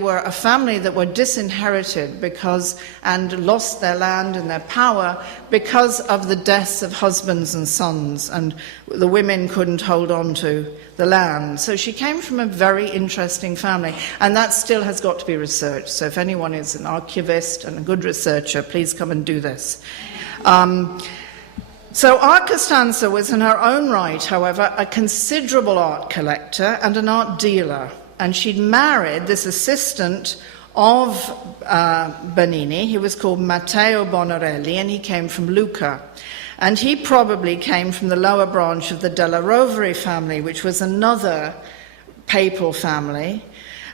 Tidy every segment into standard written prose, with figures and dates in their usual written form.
were a family that were disinherited and lost their land and their power because of the deaths of husbands and sons, and the women couldn't hold on to the land. So she came from a very interesting family, and that still has got to be researched. So if anyone is an archivist and a good researcher, please come and do this. So our Costanza was in her own right, however, a considerable art collector and an art dealer. And she'd married this assistant of Bernini. He was called Matteo Bonarelli, and he came from Lucca. And he probably came from the lower branch of the Della Rovere family, which was another papal family.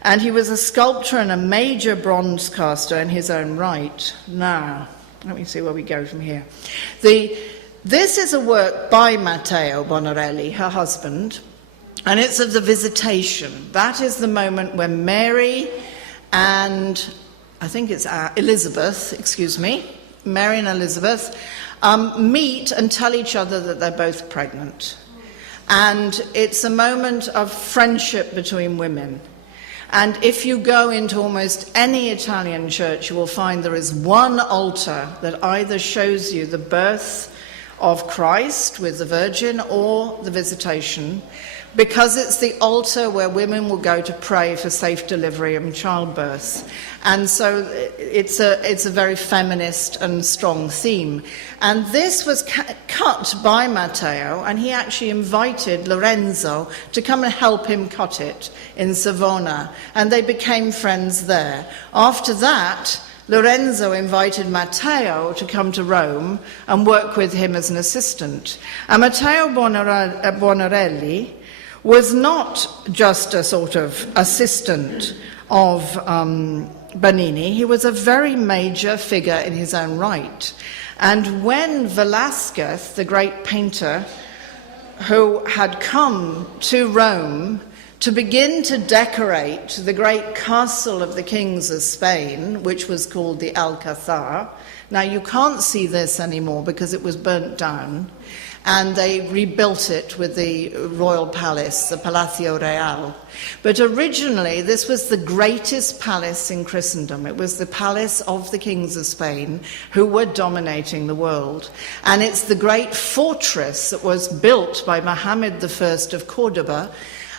And he was a sculptor and a major bronze caster in his own right. Now, let me see where we go from here. This is a work by Matteo Bonarelli, her husband, and it's of the Visitation. That is the moment when Mary and, I think it's Mary and Elizabeth, meet and tell each other that they're both pregnant. And it's a moment of friendship between women. And if you go into almost any Italian church, you will find there is one altar that either shows you the birth of Christ with the Virgin or the Visitation, because it's the altar where women will go to pray for safe delivery and childbirth. And so it's a very feminist and strong theme. And this was cut by Matteo, and he actually invited Lorenzo to come and help him cut it in Savona, and they became friends there. After that, Lorenzo invited Matteo to come to Rome and work with him as an assistant. And Matteo Bonarelli was not just a sort of assistant of Bernini. He was a very major figure in his own right. And when Velázquez, the great painter, who had come to Rome to begin to decorate the great castle of the kings of Spain, which was called the Alcazar. Now, you can't see this anymore because it was burnt down, and they rebuilt it with the royal palace, the Palacio Real. But originally, this was the greatest palace in Christendom. It was the palace of the kings of Spain who were dominating the world. And it's the great fortress that was built by Mohammed I of Cordoba.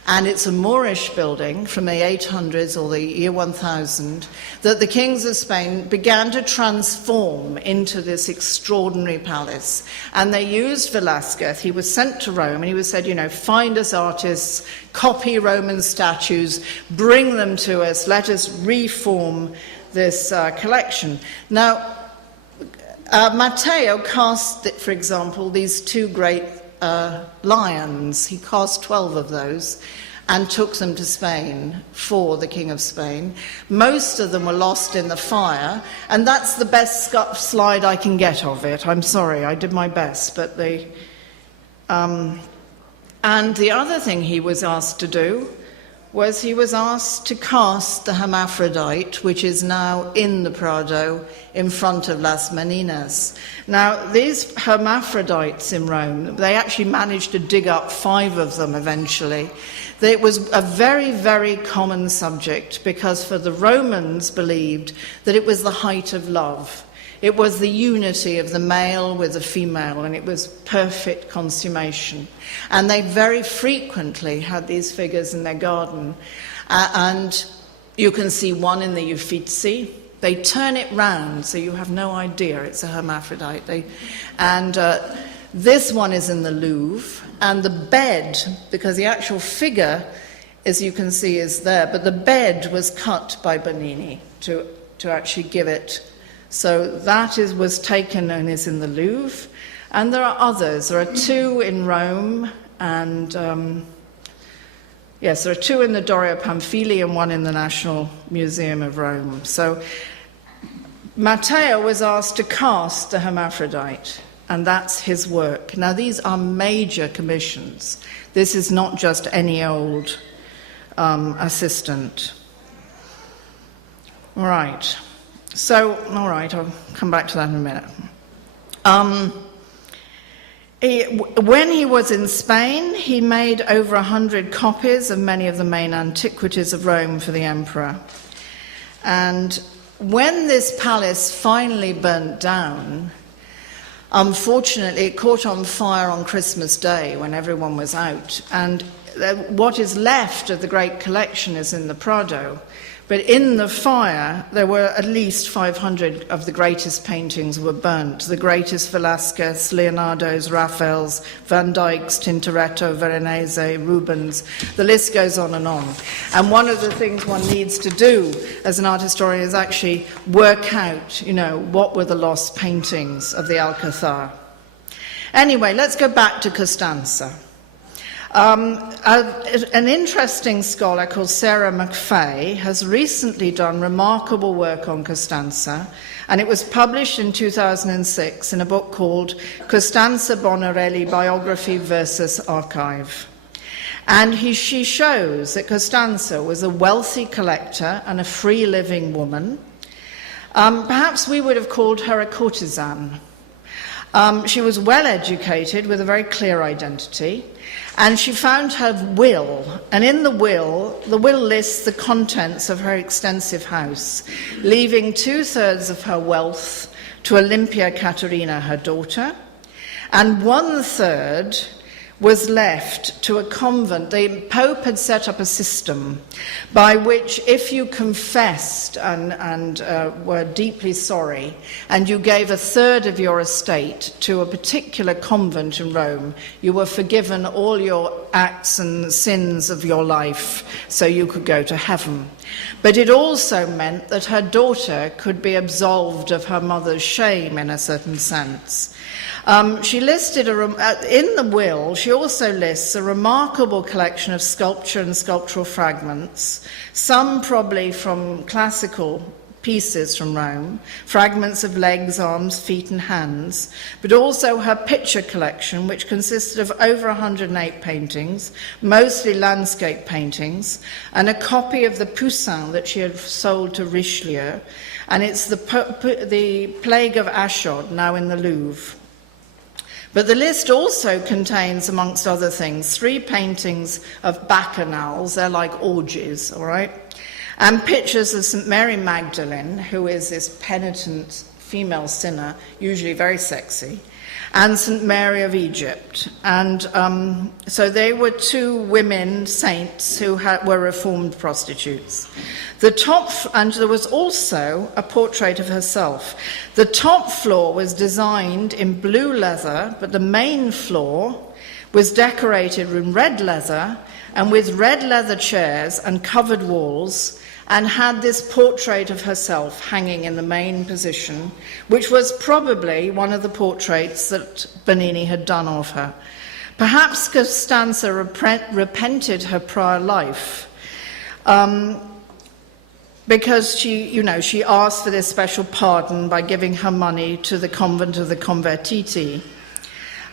And it's a Moorish building from the 800s or the year 1000 that the kings of Spain began to transform into this extraordinary palace. And they used Velázquez. He was sent to Rome and he was said, find us artists, copy Roman statues, bring them to us, let us reform this collection. Now, Matteo cast, for example, these two great lions. He cast 12 of those and took them to Spain for the King of Spain. Most of them were lost in the fire, and that's the best slide I can get of it. I'm sorry, I did my best, but and the other thing he was asked to do was he was asked to cast the Hermaphrodite, which is now in the Prado in front of Las Meninas. Now, these hermaphrodites in Rome, they actually managed to dig up 5 of them eventually. It was a very, very common subject because for the Romans believed that it was the height of love. It was the unity of the male with the female, and it was perfect consummation. And they very frequently had these figures in their garden. And you can see one in the Uffizi. They turn it round, so you have no idea it's a hermaphrodite. This one is in the Louvre. And the bed, because the actual figure, as you can see, is there, but the bed was cut by Bernini to actually give it. So that was taken and is in the Louvre. And there are others. There are 2 in Rome, and yes, there are 2 in the Doria Pamphili and 1 in the National Museum of Rome. So Matteo was asked to cast the Hermaphrodite, and that's his work. Now, these are major commissions. This is not just any old assistant. All right. So, all right, I'll come back to that in a minute. When he was in Spain, he made over 100 copies of many of the main antiquities of Rome for the emperor. And when this palace finally burnt down, unfortunately, it caught on fire on Christmas Day when everyone was out. And what is left of the great collection is in the Prado. But in the fire, there were at least 500 of the greatest paintings were burnt. The greatest Velázquez, Leonardo's, Raphael's, Van Dyck's, Tintoretto, Veronese, Rubens. The list goes on and on. And one of the things one needs to do as an art historian is actually work out, what were the lost paintings of the Alcazar. Anyway, let's go back to Costanza. An interesting scholar called Sarah McFay has recently done remarkable work on Costanza, and it was published in 2006 in a book called Costanza Bonarelli, Biography versus Archive. And she shows that Costanza was a wealthy collector and a free-living woman. Perhaps we would have called her a courtesan. She was well-educated with a very clear identity, and she found her will, and in the will lists the contents of her extensive house, leaving 2/3 of her wealth to Olympia Caterina, her daughter, and 1/3 was left to a convent. The Pope had set up a system by which if you confessed and were deeply sorry and you gave 1/3 of your estate to a particular convent in Rome, you were forgiven all your acts and sins of your life so you could go to heaven. But it also meant that her daughter could be absolved of her mother's shame in a certain sense. She listed, in the will, she also lists a remarkable collection of sculpture and sculptural fragments, some probably from classical pieces from Rome, fragments of legs, arms, feet and hands, but also her picture collection, which consisted of over 108 paintings, mostly landscape paintings, and a copy of the Poussin that she had sold to Richelieu, and it's the Plague of Ashod, now in the Louvre. But the list also contains, amongst other things, 3 paintings of bacchanals, they're like orgies, all right? And pictures of St. Mary Magdalene, who is this penitent female sinner, usually very sexy, and St. Mary of Egypt. And so they were 2 women saints who were reformed prostitutes. And there was also a portrait of herself. The top floor was designed in blue leather, but the main floor was decorated in red leather and with red leather chairs and covered walls, and had this portrait of herself hanging in the main position, which was probably one of the portraits that Bernini had done of her. Perhaps Costanza repented her prior life, because she asked for this special pardon by giving her money to the convent of the Convertiti.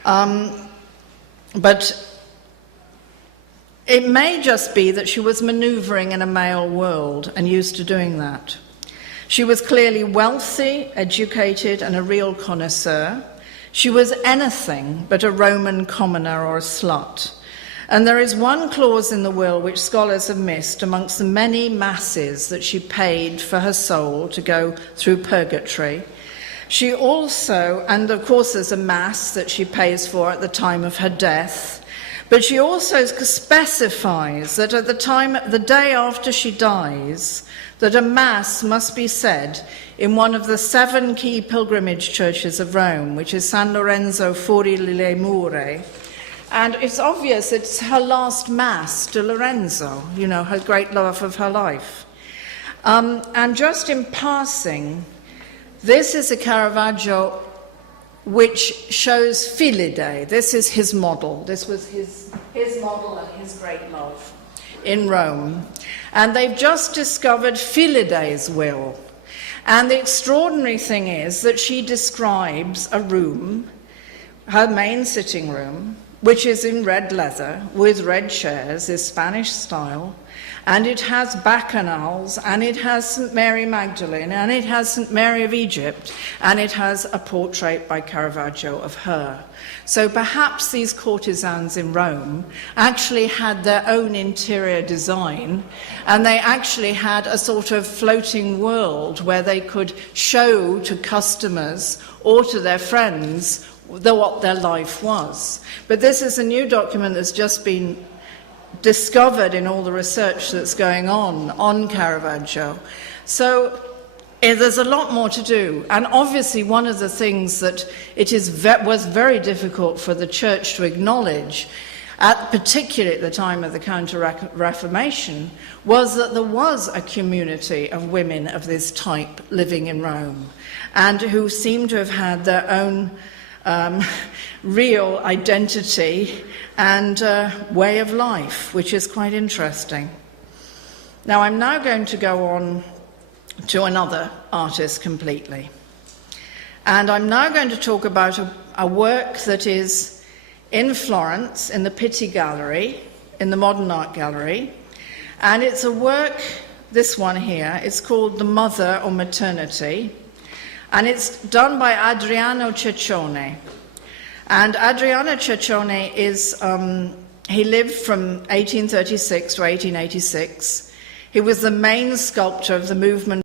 But it may just be that she was maneuvering in a male world and used to doing that. She was clearly wealthy, educated, and a real connoisseur. She was anything but a Roman commoner or a slut. And there is one clause in the will which scholars have missed amongst the many masses that she paid for her soul to go through purgatory. She also, and of course there's a mass that she pays for at the time of her death, but she also specifies that at the day after she dies, that a mass must be said in one of the 7 key pilgrimage churches of Rome, which is San Lorenzo fuori le mura. And it's obvious it's her last mass to Lorenzo, her great love of her life. And just in passing, this is a Caravaggio which shows Filidae. This is his model. This was his model and his great love in Rome. And they've just discovered Filidae's will. And the extraordinary thing is that she describes a room, her main sitting room, which is in red leather with red chairs, is Spanish style, and it has bacchanals, and it has St. Mary Magdalene, and it has St. Mary of Egypt, and it has a portrait by Caravaggio of her. So perhaps these courtesans in Rome actually had their own interior design, and they actually had a sort of floating world where they could show to customers or to their friends what their life was. But this is a new document that's just been discovered in all the research that's going on Caravaggio. So there's a lot more to do, and obviously one of the things that was very difficult for the Church to acknowledge, particularly at the time of the Counter-Reformation, was that there was a community of women of this type living in Rome, and who seem to have had their own real identity and way of life, which is quite interesting. Now, I'm now going to go on to another artist completely. And I'm now going to talk about a work that is in Florence, in the Pitti Gallery, in the Modern Art Gallery. And it's a work, this one here, it's called The Mother or Maternity. And it's done by Adriano Ceccione. And Adriano Ceccione is, he lived from 1836 to 1886. He was the main sculptor of the movement